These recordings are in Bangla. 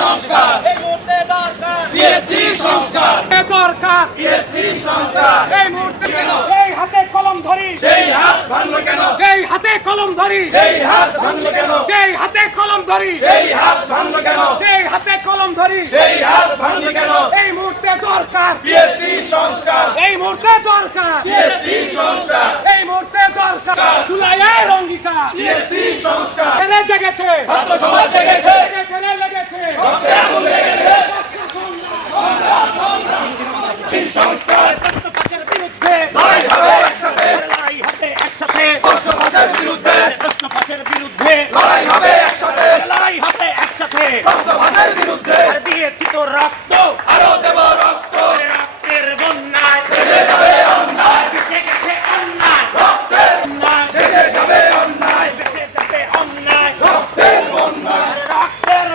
সংস্কার। এই মুহূর্তে দরকার। পিএসসি সংস্কার। দরকার। পিএসসি সংস্কার। এই মুহূর্তে এই হাতে কলম ধরি। সেই হাত ভাঙলো কেন? যেই হাতে কলম ধরি। সেই হাত ভাঙলো কেন? যেই হাতে কলম ধরি। সেই হাত ভাঙলো কেন? যেই হাতে কলম ধরি। সেই হাত ভাঙলো কেন? এই মুহূর্তে দরকার। পিএসসি সংস্কার। এই মুহূর্তে দরকার। পিএসসি সংস্কার। এই মুহূর্তে দরকার। জুলাইয়ের অঙ্গীকার। পিএসসি সংস্কার। জেগেছে। ছাত্র সমাজ জেগেছে। বিরুদ্ধে লড়াই হবে একসাথে। বিরুদ্ধে প্রশ্নপত্রের বিরুদ্ধে লড়াই হবে একসাথে লড়াই হবে একসাথে প্রশ্ন ভাষার বিরুদ্ধে আর দিয়েছি তো রক্ত আরও দেব রক্ত রক্তের বন্যায় দেশে যাবে অন্যায় বেঁচে গেছে অন্যায় রক্তের অন্যায় দেশে যাবে অন্যায় বেঁচে যাবে অন্যায় রক্তের বন্যায় রক্তের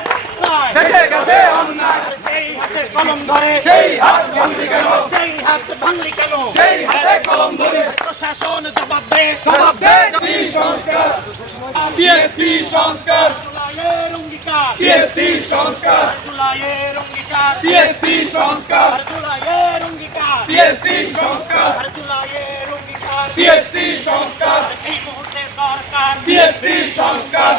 দেশে গেছে। অন্যায় সেই হাতে কলম ধরে সেই হাত ভাঙলি কেন? সেই হাত ভাঙলি কেন? সেই হাতে কলম ধরে। প্রশাসন জবাব দে। জবাব দে। সংস্কার। পিএসসি সংস্কার। জুলাইয়ের অঙ্গীকার। পিএসসি সংস্কার। জুলাইয়ের অঙ্গীকার। পিএসসি সংস্কার। জুলাইয়ের অঙ্গীকার। পিএসসি সংস্কার। জুলাইয়ের অঙ্গীকার। পিএসসি সংস্কার। এই মুহূর্তে দরকার। পিএসসি সংস্কার।